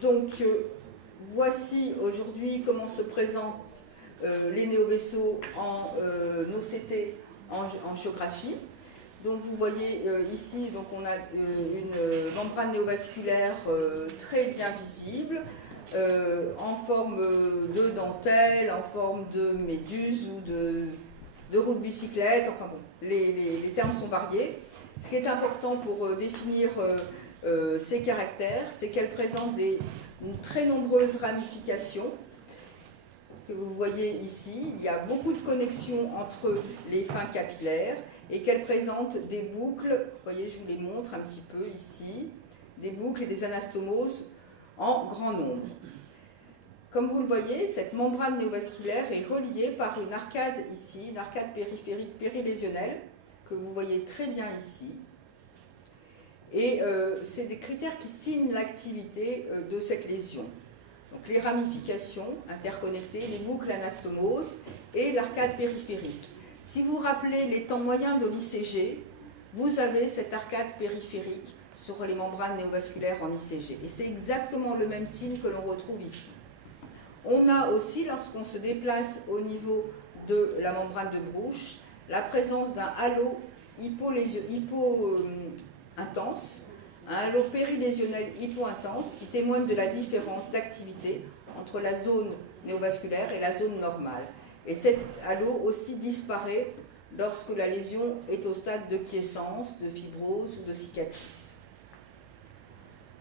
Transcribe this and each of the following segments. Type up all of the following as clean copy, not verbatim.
Donc, voici aujourd'hui comment se présentent les néovaisseaux en OCT, en géographie. Donc, vous voyez ici, donc on a une membrane néovasculaire très bien visible, en forme de dentelle, en forme de méduse ou de roue de bicyclette. Enfin bon, les termes sont variés. Ce qui est important pour définir ces caractères, c'est qu'elles présentent une très nombreuse ramifications que vous voyez ici. Il y a beaucoup de connexions entre les fins capillaires et qu'elles présentent des boucles, vous voyez, je vous les montre un petit peu ici, des boucles et des anastomoses en grand nombre. Comme vous le voyez, cette membrane néovasculaire est reliée par une arcade ici, une arcade périphérique périlésionnelle, que vous voyez très bien ici. Et c'est des critères qui signent l'activité de cette lésion. Donc les ramifications interconnectées, les boucles anastomoses et l'arcade périphérique. Si vous rappelez les temps moyens de l'ICG, vous avez cette arcade périphérique sur les membranes néovasculaires en ICG. Et c'est exactement le même signe que l'on retrouve ici. On a aussi, lorsqu'on se déplace au niveau de la membrane de Bruch, la présence d'un halo hypo-intense, un halo périlésionnel hypo-intense qui témoigne de la différence d'activité entre la zone néovasculaire et la zone normale. Et cet halo aussi disparaît lorsque la lésion est au stade de quiescence, de fibrose ou de cicatrice.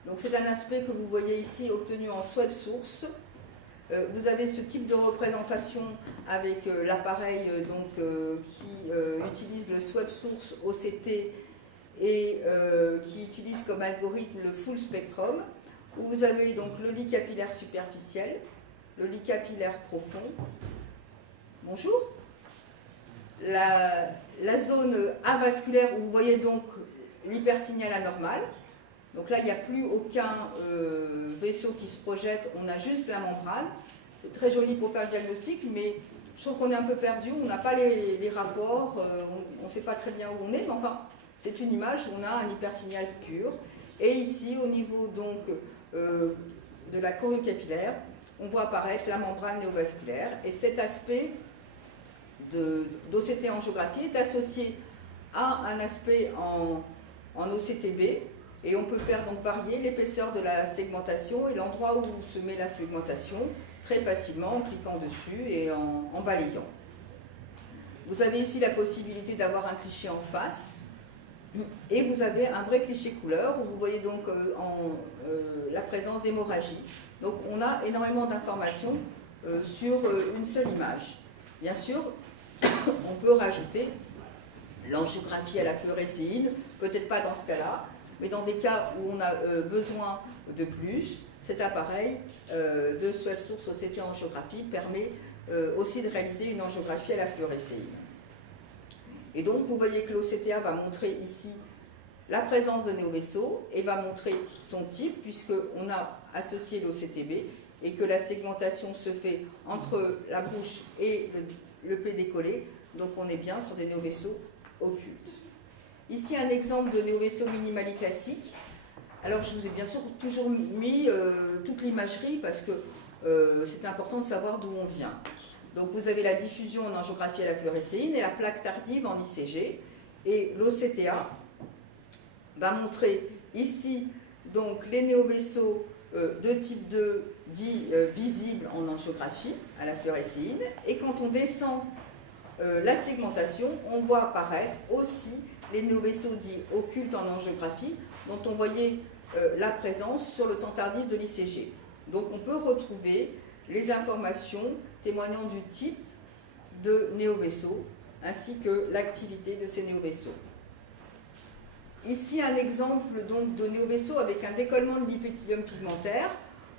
Donc c'est un aspect que vous voyez ici obtenu en Swab source. Vous avez ce type de représentation avec l'appareil qui utilise le Swab source OCT et qui utilise comme algorithme le full spectrum, où vous avez donc le lit capillaire superficiel, le lit capillaire profond. Bonjour. La zone avasculaire où vous voyez donc l'hypersignal anormal. Donc là, il n'y a plus aucun vaisseau qui se projette, on a juste la membrane. C'est très joli pour faire le diagnostic, mais je trouve qu'on est un peu perdu, on n'a pas les rapports, on ne sait pas très bien où on est, mais enfin, c'est une image où on a un hypersignal pur. Et ici, au niveau donc de la choriocapillaire capillaire, on voit apparaître la membrane néovasculaire. Et cet aspect d'OCT en géographie est associé à un aspect en OCTB. Et on peut faire donc varier l'épaisseur de la segmentation et l'endroit où se met la segmentation très facilement en cliquant dessus et en balayant. Vous avez ici la possibilité d'avoir un cliché en face et vous avez un vrai cliché couleur où vous voyez donc la présence d'hémorragie. Donc on a énormément d'informations sur une seule image. Bien sûr, on peut rajouter l'angiographie à la fluorescéine, peut-être pas dans ce cas-là, mais dans des cas où on a besoin de plus, cet appareil de Swab source OCT angiographie permet aussi de réaliser une angiographie à la fluorescéine. Et donc vous voyez que l'OCTA va montrer ici la présence de néovaisseaux et va montrer son type puisqu'on a associé l'OCTB et que la segmentation se fait entre la bouche et le P décollé, donc on est bien sur des néovaisseaux occultes. Ici un exemple de néovaisseau minimali classique. Alors je vous ai bien sûr toujours mis toute l'imagerie parce que c'est important de savoir d'où on vient. Donc vous avez la diffusion en angiographie à la fluorescéine et la plaque tardive en ICG. Et l'OCTA va montrer ici donc les néovaisseaux de type 2 dits visibles en angiographie à la fluorescéine. Et quand on descend la segmentation, on voit apparaître aussi les néovaisseaux dits occultes en angiographie, dont on voyait la présence sur le temps tardif de l'ICG. Donc on peut retrouver les informations témoignant du type de néovaisseau, ainsi que l'activité de ces néovaisseaux. Ici un exemple donc de néovaisseau avec un décollement de l'épithélium pigmentaire,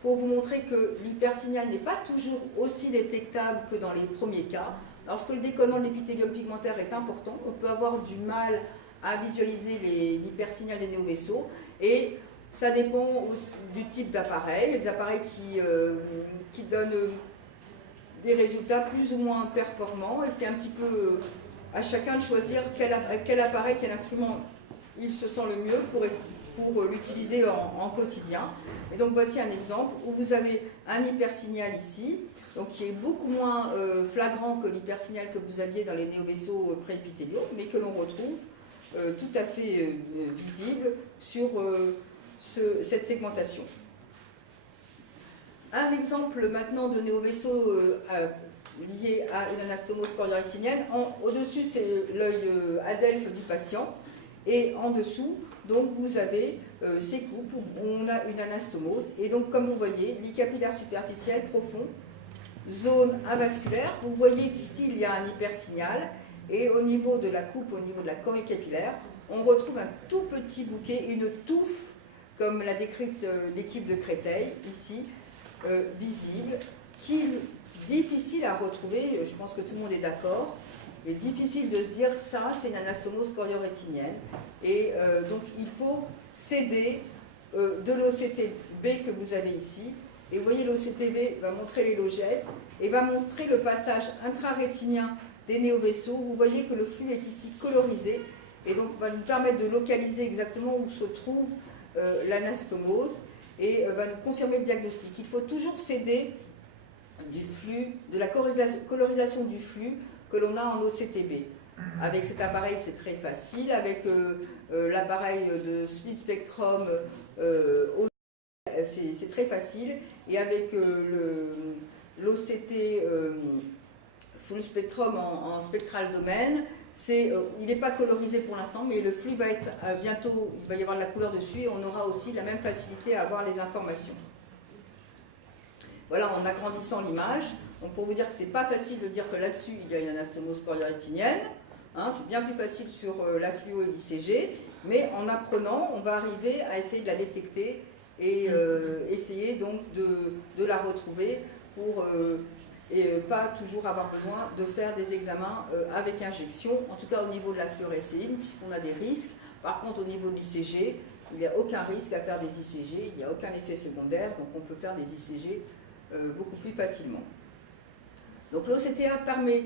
pour vous montrer que l'hypersignal n'est pas toujours aussi détectable que dans les premiers cas. Lorsque le décollement de l'épithélium pigmentaire est important, on peut avoir du mal à visualiser l'hypersignal des néovaisseaux et ça dépend du type d'appareil. Les appareils qui donnent des résultats plus ou moins performants et c'est un petit peu à chacun de choisir quel appareil, quel instrument il se sent le mieux pour l'utiliser en quotidien. Et donc voici un exemple où vous avez un hypersignal ici, donc qui est beaucoup moins flagrant que l'hypersignal que vous aviez dans les néovaisseaux préépithéliaux, mais que l'on retrouve tout à fait visible sur cette segmentation. Un exemple maintenant de néovaisseau lié à une anastomose choriorétinienne. Au-dessus, c'est l'œil adelphe du patient. Et en dessous, donc, vous avez ces coupes où on a une anastomose. Et donc, comme vous voyez, lit capillaire superficiel profond, zone avasculaire. Vous voyez qu'ici, il y a un hypersignal. Et au niveau de la coupe, au niveau de la choriocapillaire, on retrouve un tout petit bouquet, une touffe, comme l'a décrite l'équipe de Créteil, ici, visible, qui est difficile à retrouver. Je pense que tout le monde est d'accord. Il est difficile de se dire ça, c'est une anastomose choriorétinienne. Et donc, il faut s'aider de l'OCTB que vous avez ici. Et vous voyez, l'OCTB va montrer les logètes et va montrer le passage intrarétinien des néovaisseaux. Vous voyez que le flux est ici colorisé et donc va nous permettre de localiser exactement où se trouve l'anastomose et va nous confirmer le diagnostic. Il faut toujours s'aider du flux, de la colorisation du flux que l'on a en OCTB. Avec cet appareil, c'est très facile. Avec l'appareil de split spectrum, c'est très facile. Et avec l'OCT full spectrum en spectral domaine, il n'est pas colorisé pour l'instant, mais le flux va être bientôt, il va y avoir de la couleur dessus et on aura aussi la même facilité à avoir les informations. Voilà, en agrandissant l'image. Donc pour vous dire que ce n'est pas facile de dire que là-dessus il y a une anastomose choriorétinienne, hein, c'est bien plus facile sur la fluo et l'ICG, mais en apprenant, on va arriver à essayer de la détecter et essayer donc de la retrouver pour et pas toujours avoir besoin de faire des examens avec injection, en tout cas au niveau de la fluorescéine, puisqu'on a des risques. Par contre, au niveau de l'ICG, il n'y a aucun risque à faire des ICG, il n'y a aucun effet secondaire, donc on peut faire des ICG beaucoup plus facilement. Donc l'OCTA permet